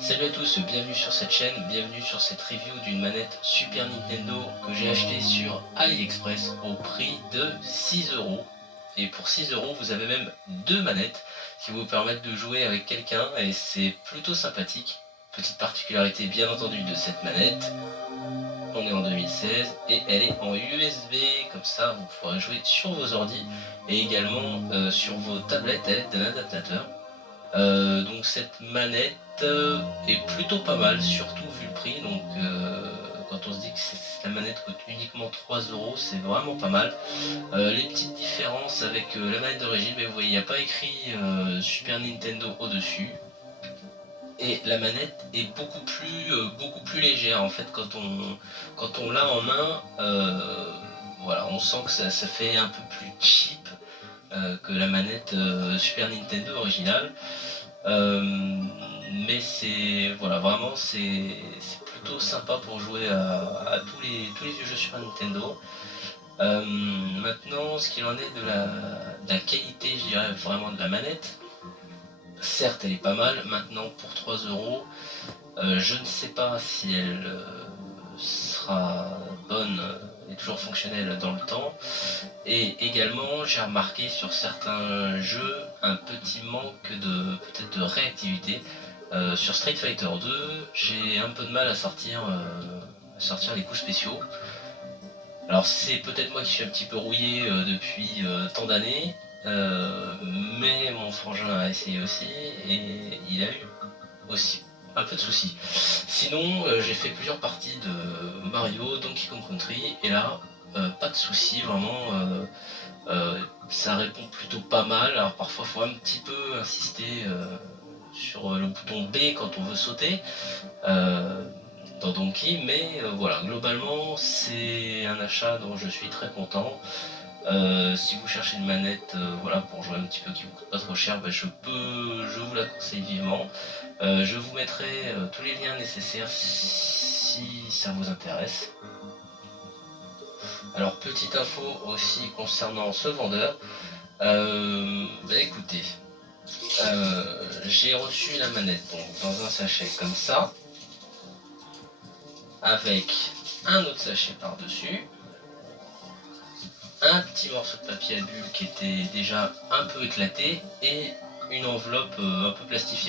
Salut à tous, bienvenue sur cette chaîne, bienvenue sur cette review d'une manette Super Nintendo que j'ai achetée sur AliExpress au prix de 6 euros. Et pour 6 euros, vous avez même deux manettes qui vous permettent de jouer avec quelqu'un et c'est plutôt sympathique. Petite particularité bien entendu de cette manette, on est en 2016 et elle est en USB, comme ça vous pourrez jouer sur vos ordi et également sur vos tablettes à l'aide d'un adaptateur. Donc cette manette est plutôt pas mal, surtout vu le prix. Donc quand on se dit que la manette coûte uniquement 3 euros, c'est vraiment pas mal. Les petites différences avec la manette d'origine, mais vous voyez, il n'y a pas écrit Super Nintendo au-dessus. Et la manette est beaucoup plus légère en fait quand on l'a en main. Voilà, on sent que ça fait un peu plus cheap que la manette Super Nintendo originale. Mais c'est voilà, vraiment c'est plutôt sympa pour jouer à tous les vieux jeux Super Nintendo. Maintenant, ce qu'il en est de la qualité, je dirais vraiment de la manette, certes elle est pas mal. Maintenant pour 3 euros, je ne sais pas si elle sera bonne et toujours fonctionnelle dans le temps. Et également, j'ai remarqué sur certains jeux un petit manque de peut-être de réactivité. Sur Street Fighter 2, j'ai un peu de mal à sortir les coups spéciaux. Alors c'est peut-être moi qui suis un petit peu rouillé depuis tant d'années, mais mon frangin a essayé aussi et il a eu aussi un peu de soucis. Sinon, j'ai fait plusieurs parties de Mario, Donkey Kong Country, et là, pas de soucis, vraiment, ça répond plutôt pas mal. Alors parfois, il faut un petit peu insister sur le bouton B quand on veut sauter euh, dans Donkey, mais voilà, globalement, c'est un achat dont je suis très content. Si vous cherchez une manette voilà, pour jouer un petit peu qui vous coûte pas trop cher, ben, je vous la conseille vivement. Je vous mettrai tous les liens nécessaires si ça vous intéresse. Alors petite info aussi concernant ce vendeur, écoutez, j'ai reçu la manette donc, dans un sachet comme ça, avec un autre sachet par-dessus, un petit morceau de papier à bulles qui était déjà un peu éclaté et une enveloppe un peu plastifiée